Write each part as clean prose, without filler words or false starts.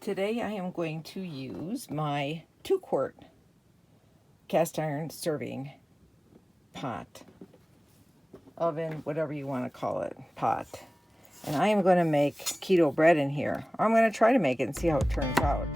Today I am going to use my 2-quart cast iron serving pot, oven, whatever you want to call it, pot. And I am going to make keto bread in here. I'm going to try to make it and see how it turns out.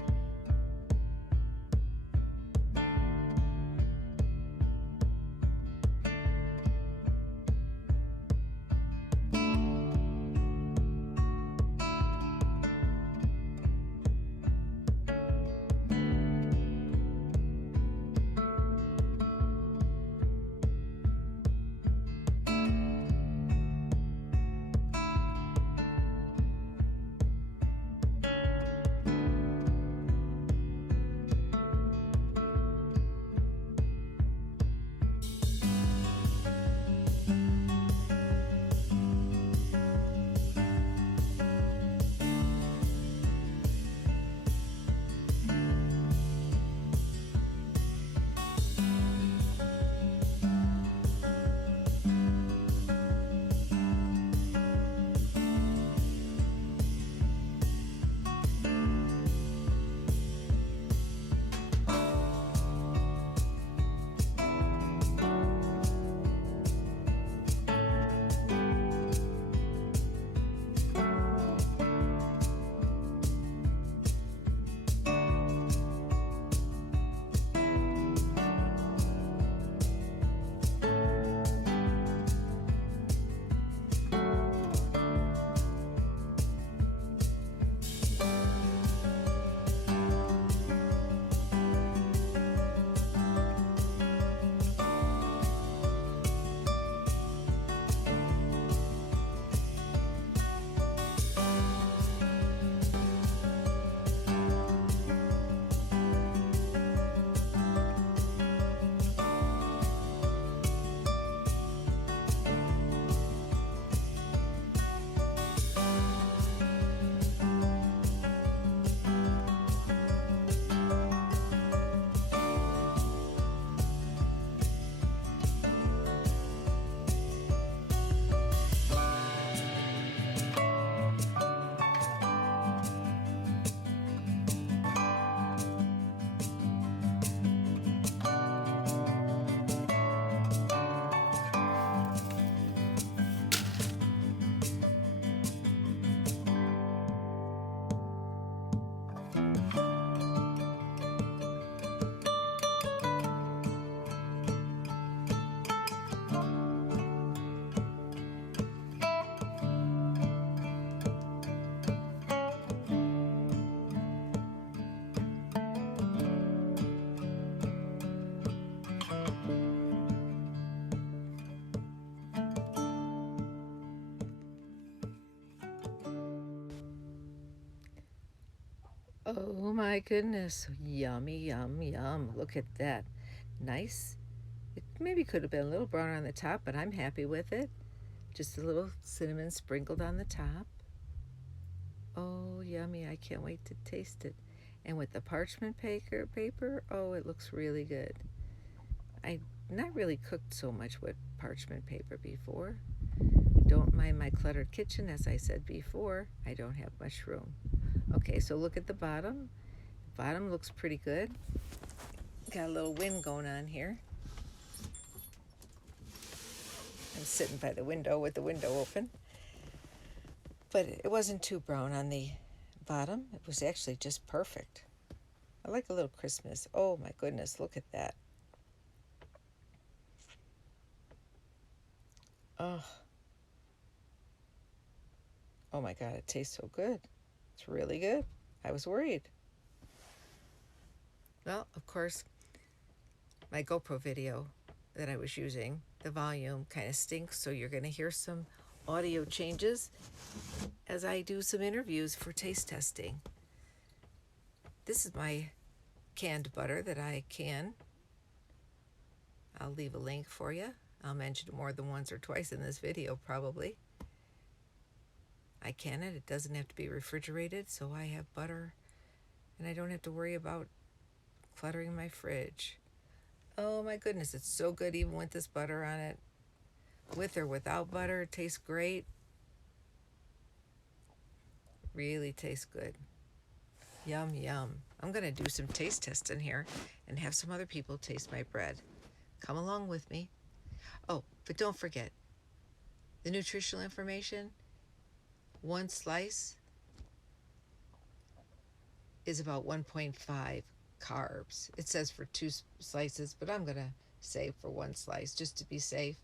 Oh my goodness, yummy, yum, yum. Look at that. Nice. It maybe could have been a little browner on the top, but I'm happy with it. Just a little cinnamon sprinkled on the top. Oh, yummy. I can't wait to taste it. And with the parchment paper, oh, it looks really good. I've not really cooked so much with parchment paper before. Don't mind my cluttered kitchen, as I said before. I don't have much room. Okay, so look at the bottom. The bottom looks pretty good. Got a little wind going on here. I'm sitting by the window with the window open. But it wasn't too brown on the bottom. It was actually just perfect. I like a little Christmas. Oh my goodness, look at that. Oh. Oh my God, it tastes so good. It's really good. I was worried. Well, of course, my GoPro video that I was using, the volume kind of stinks, so you're going to hear some audio changes as I do some interviews for taste testing. This is my canned butter that I can. I'll leave a link for you. I'll mention it more than once or twice in this video probably. I can it. It doesn't have to be refrigerated, so I have butter and I don't have to worry about cluttering my fridge. Oh my goodness, it's so good even with this butter on it. With or without butter, it tastes great. Really tastes good. Yum, yum. I'm going to do some taste testing here and have some other people taste my bread. Come along with me. Oh, but don't forget, the nutritional information, one slice is about 1.5 carbs. It says for 2 slices, but I'm going to say for 1 slice just to be safe.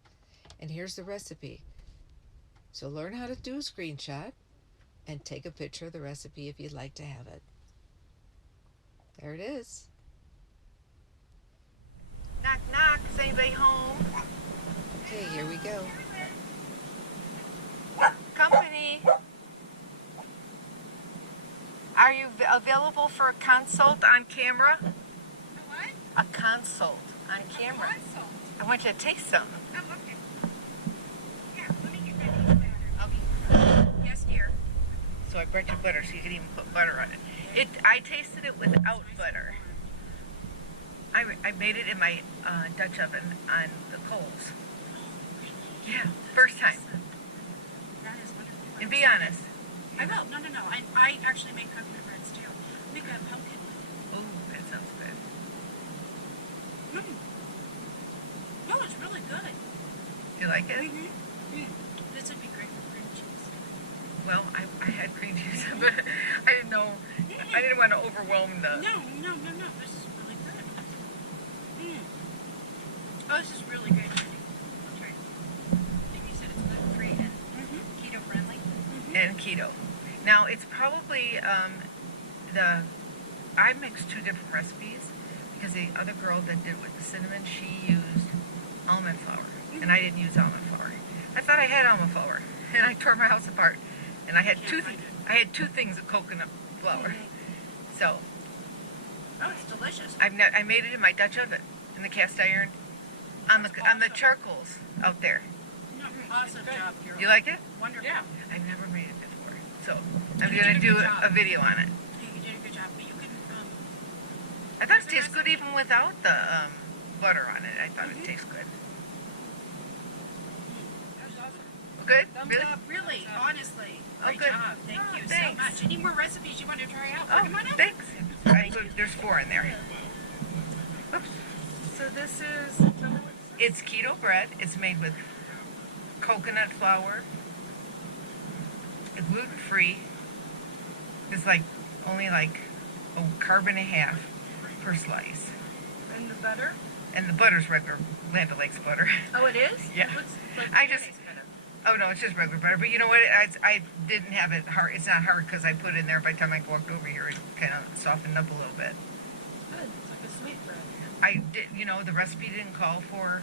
And here's the recipe. So learn how to do a screenshot and take a picture of the recipe if you'd like to have it. There it is. Knock, knock. Is anybody home? Okay, here we go. Company. Are you available for a consult on camera? A what? A consult on camera. Consult. I want you to taste something. Oh, okay. Yeah, let me get that butter. Okay. Yes, dear. So I brought you butter so you can even put butter on it. I tasted it without butter. I made it in my Dutch oven on the coals. Yeah, first time. That is wonderful. And be honest. I will. No. I actually make coconut breads too. Make a pumpkin. Oh, that sounds good. No, it's really good. Do you like it? This would be great for cream cheese. Well, I had cream cheese, but I didn't know. I didn't want to overwhelm the. No. This is really good. Oh, this is really good. I'll try it. And you said it's gluten-free and keto-friendly? And keto. Now, it's probably I mixed 2 different recipes because the other girl that did it with the cinnamon, she used almond flour, and I didn't use almond flour. I thought I had almond flour, and I tore my house apart, and I had I had 2 things of coconut flour. So. Oh, it's delicious. I made it in my Dutch oven, in the cast iron, on the charcoals out there. Awesome job, Carol. You like it? Wonderful. Yeah. I've never made it before, so I'm going to do a video on it. Yeah, you did a good job. But you can, I thought it tastes good even without the butter on it. I thought it tastes good. that was awesome. Good? Thumbs Really? up, really, honestly. Great good. job. Thank you thanks. so much. Any more recipes you want to try out? Oh, Come on out. thanks. There's 4 in there. Oops. So this is, It's keto bread. It's made with coconut flour. It's gluten-free. It's only a carb and a half per slice. and the butter? And the butter's regular Land O'Lakes butter. Oh, it is? Yeah. It looks like I just- mayonnaise kind of. Oh no, it's just regular butter. But you know what? I didn't have it hard. It's not hard because I put it in there. By the time I walked over here, it kind of softened up a little bit. Good. It's like a sweet bread. I did. The recipe didn't call for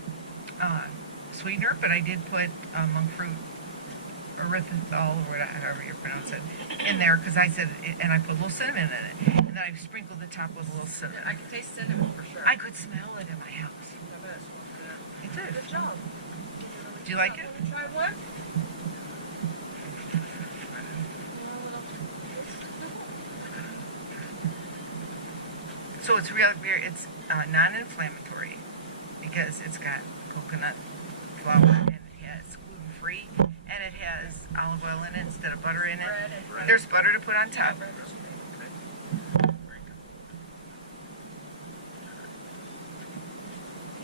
sweetener, but I did put monk fruit, erythritol, or whatever, however you pronounce it, in there because I said, and I put a little cinnamon in it, and then I sprinkled the top with a little cinnamon. I can taste cinnamon for sure. I could smell it in my house. I bet. It's it. Good job. Do you like it? Want to try one? So it's real. It's non-inflammatory because it's got coconut flour and it has gluten-free and it has olive oil in it instead of butter in it. There's butter to put on top.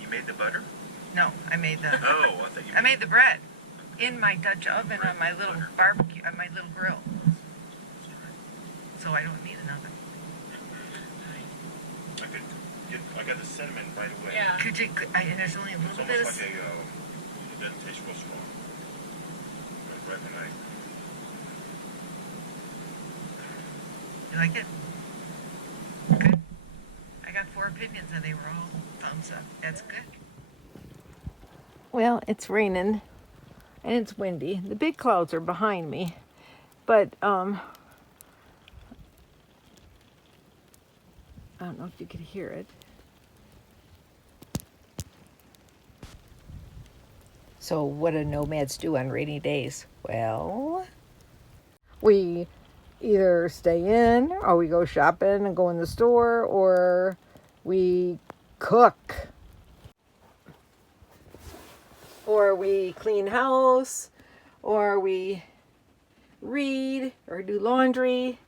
You made the butter? No, I made the Oh, I thought you I made the bread in my Dutch oven on my little barbecue on my little grill. So I don't need another. I got the cinnamon right away. Yeah. Could you? And there's only a It's little bit almost of. like it doesn't taste real strong. Right when You like it? Good. I got 4 opinions and they were all thumbs up. That's good. Well, it's raining and it's windy. The big clouds are behind me, but I don't know if you could hear it. So what do nomads do on rainy days? Well, we either stay in or we go shopping and go in the store or we cook or we clean house or we read or do laundry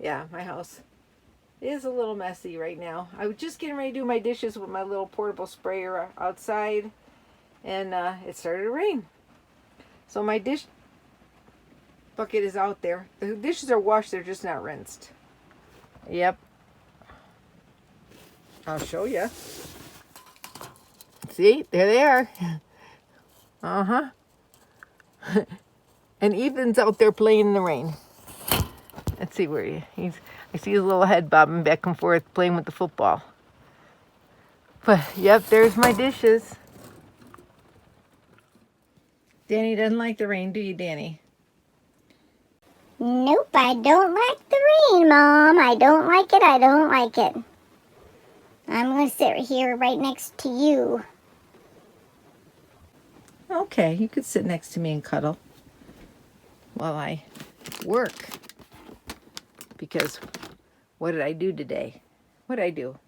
Yeah, my house is a little messy right now. I was just getting ready to do my dishes with my little portable sprayer outside, and it started to rain. So my dish bucket is out there. The dishes are washed, they're just not rinsed. Yep. I'll show you. See, there they are. Uh-huh. And Ethan's out there playing in the rain. Let's see where he's. I see his little head bobbing back and forth playing with the football. But, yep, there's my dishes. Danny doesn't like the rain, do you, Danny? Nope, I don't like the rain, Mom. I don't like it. I don't like it. I'm going to sit here right next to you. Okay, you could sit next to me and cuddle while I work. Because what did I do today? What did I do?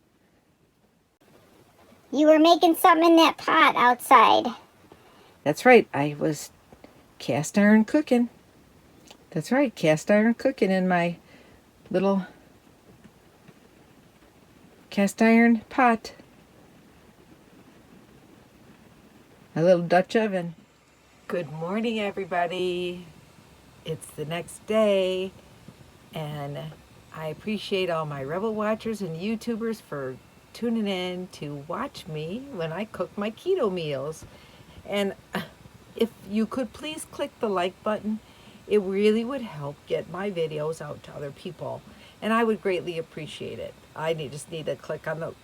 You were making something in that pot outside. That's right, I was cast iron cooking. That's right, cast iron cooking in my little cast iron pot. My little Dutch oven. Good morning, everybody. It's the next day, and I appreciate all my Rebel watchers and YouTubers for tuning in to watch me when I cook my keto meals. And if you could please click the like button, it really would help get my videos out to other people, and I would greatly appreciate it. I just need to click on the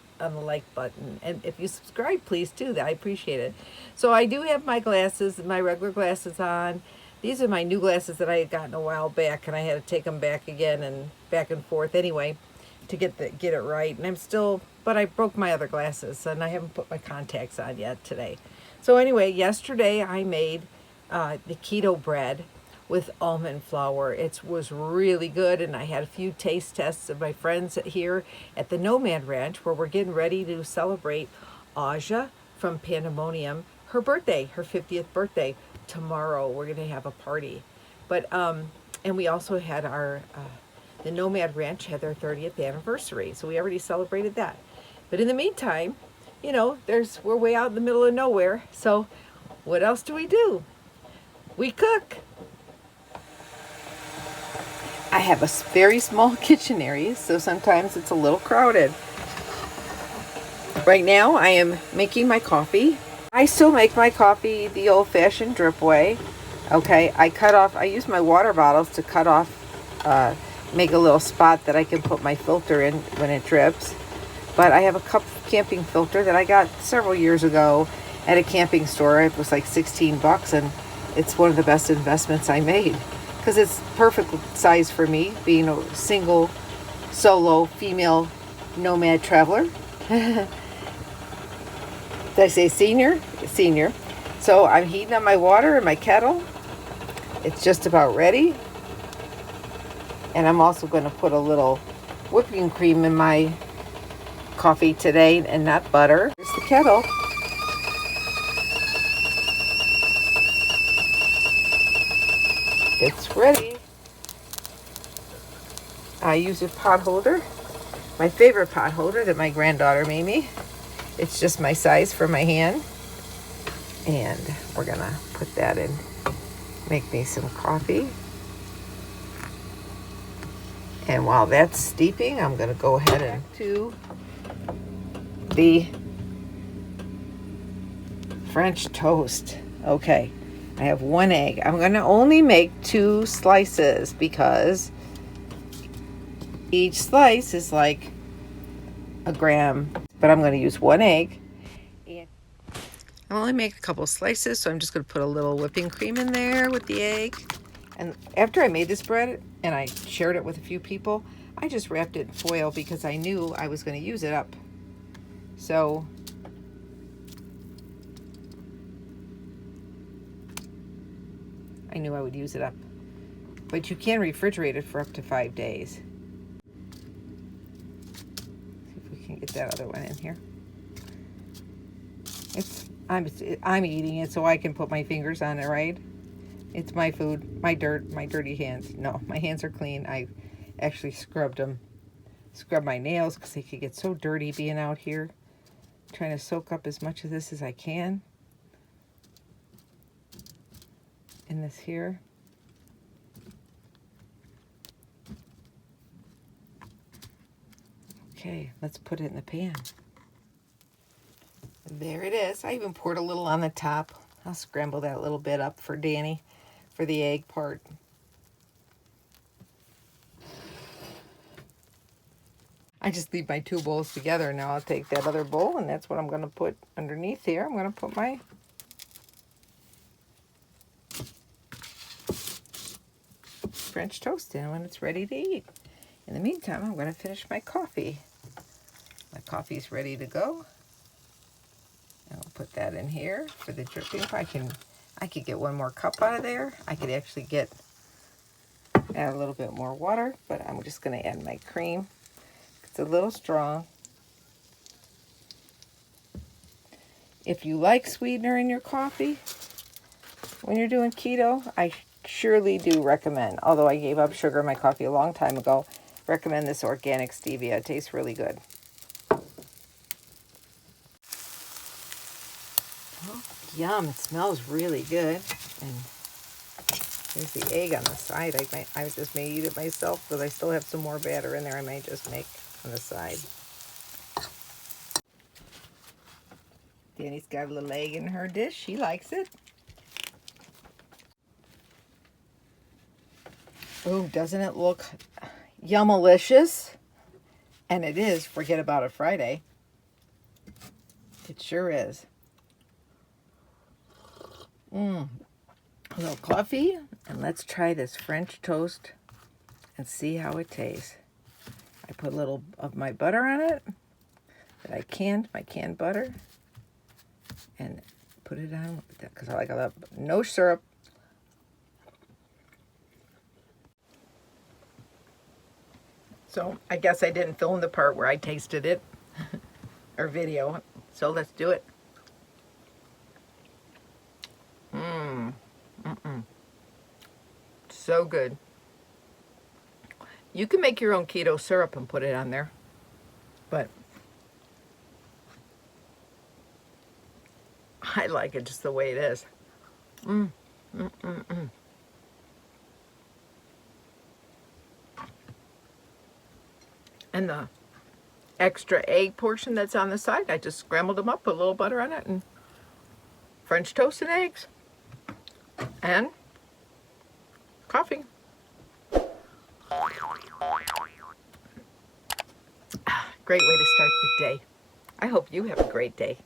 like button, and if you subscribe, please too. I appreciate it. So I do have my glasses, my regular glasses on. These are my new glasses that I had gotten a while back, and I had to take them back again and back and forth anyway to get it right. And I'm still, but I broke my other glasses, and I haven't put my contacts on yet today. So anyway, yesterday I made the keto bread with almond flour. It was really good, and I had a few taste tests of my friends here at the Nomad Ranch, where we're getting ready to celebrate Aja from Pandemonium, her birthday, her 50th birthday. Tomorrow we're going to have a party. But and we also had our the Nomad Ranch had their 30th anniversary, so we already celebrated that. But in the meantime, you know, we're way out in the middle of nowhere, so what else do? We cook. I have a very small kitchen area, so sometimes it's a little crowded. Right now I am making my coffee. I still make my coffee the old-fashioned drip way. Okay, I use my water bottles to cut off, make a little spot that I can put my filter in when it drips. But I have a camping filter that I got several years ago at a camping store. It was like 16 bucks, and it's one of the best investments I made, because it's perfect size for me, being a single, solo, female nomad traveler. Did I say senior? Senior. So I'm heating up my water in my kettle. It's just about ready. And I'm also going to put a little whipping cream in my coffee today, and not butter. Here's the kettle. It's ready. I use a pot holder, my favorite pot holder that my granddaughter made me. It's just my size for my hand. And we're gonna put that in, make me some coffee. And while that's steeping, I'm gonna go ahead and to the French toast. Okay, I have 1 egg. I'm gonna only make 2 slices because each slice is like a gram, but I'm gonna use 1 egg. I'll only make a couple slices, so I'm just gonna put a little whipping cream in there with the egg. And after I made this bread and I shared it with a few people, I just wrapped it in foil because I knew I was gonna use it up. So I knew I would use it up. But you can refrigerate it for up to 5 days. See if we can get that other one in here. I'm eating it so I can put my fingers on it, right? It's my food, my dirt, my dirty hands. No, my hands are clean. I Actually scrubbed them. Scrubbed my nails because they could get so dirty being out here. Trying to soak up as much of this as I can in this here. Okay, let's put it in the pan. There it is. I even poured a little on the top. I'll scramble that a little bit up for Danny for the egg part. I just leave my two bowls together. Now I'll take that other bowl, and that's what I'm going to put underneath here. I'm going to put my French toast in when it's ready to eat. In the meantime, I'm going to finish my coffee. My coffee's ready to go. I'll put that in here for the dripping. I could get one more cup out of there. I could actually add a little bit more water, but I'm just going to add my cream. It's a little strong. If you like sweetener in your coffee when you're doing keto, I surely do recommend, although I gave up sugar in my coffee a long time ago, recommend this organic stevia. It tastes really good. Oh, yum, it smells really good. And here's the egg on the side. I just may eat it myself, but I still have some more batter in there I may just make on the side. Danny's got a little egg in her dish. She likes it. Oh, doesn't it look yummalicious? And it is. Forget about it Friday. It sure is. A little coffee, and let's try this French toast and see how it tastes. I put a little of my butter on it that I canned, my canned butter, and put it on because I like no syrup. So I guess I didn't film the part where I tasted it or video. So let's do it. So good. You can make your own keto syrup and put it on there, but I like it just the way it is. And the extra egg portion that's on the side, I just scrambled them up, put a little butter on it, and French toast and eggs. And coffee. Great way to start the day. I hope you have a great day.